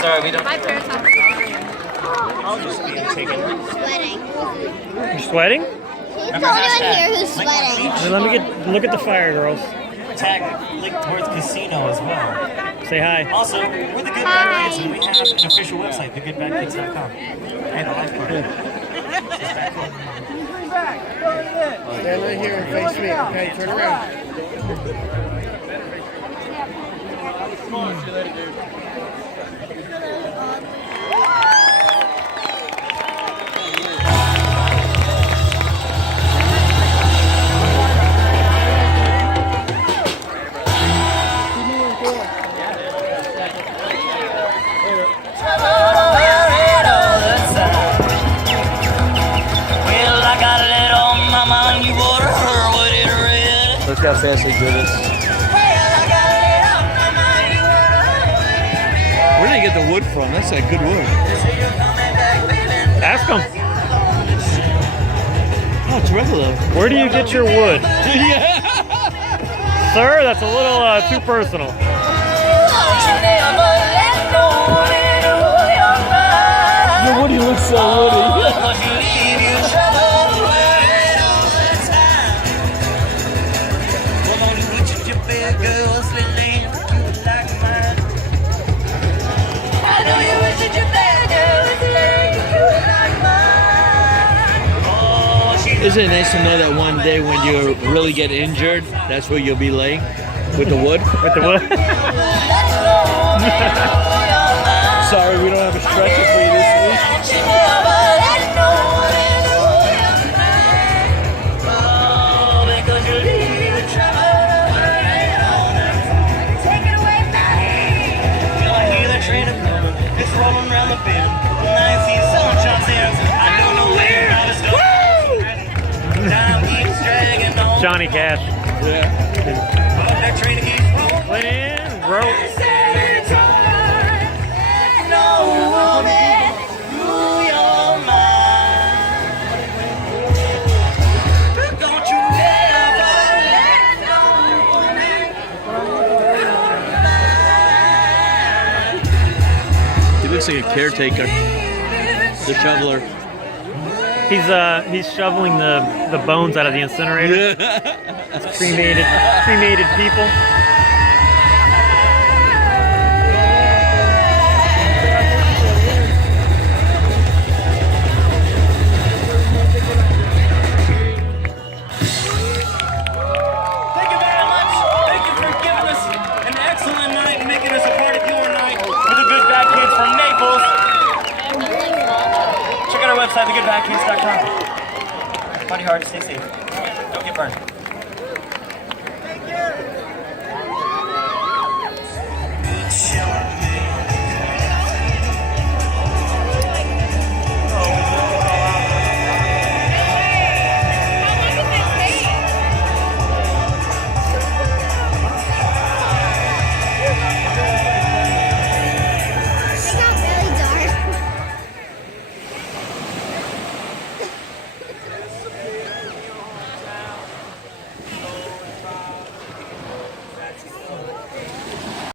Sorry, we don't. My parents have I'll just be taken. sweating. You're sweating? Who's the only one here who's sweating? Then let me look at the fire, girls. Tag link towards casino as well. Say hi. Also, we're the Good Bad Kids, and we have an official website, thegoodbadkids.com. And a live party. Stand right here and face me. Okay, turn around. See you later, dude. Look how fast they do this. Where did they get the wood from? That's like good wood. Ask them. Oh, it's regular. Where do you get your wood? Sir, that's a little too personal. The woody looks so woody. Isn't it nice to know that one day when you really get injured, that's where you'll be laying? With the wood? With the wood? Sorry, we don't have a stretcher for you this week. It's rolling around the bend. And I see sunshine's hands. I don't know where I was going. Time keeps dragging on. Johnny Cash. Yeah. That train keeps rolling. Went in, broke. No woman through your mind. Don't you ever let no woman He looks like a caretaker. The shoveler. He's shoveling the bones out of the incinerator. That's cremated people. Thank you very much. Thank you for giving us an excellent night and making us a part of your night with the Good Bad Kids from Naples. Check out our website, thegoodbadkids.com. Party hard, stay safe. Don't get burned. Thank you.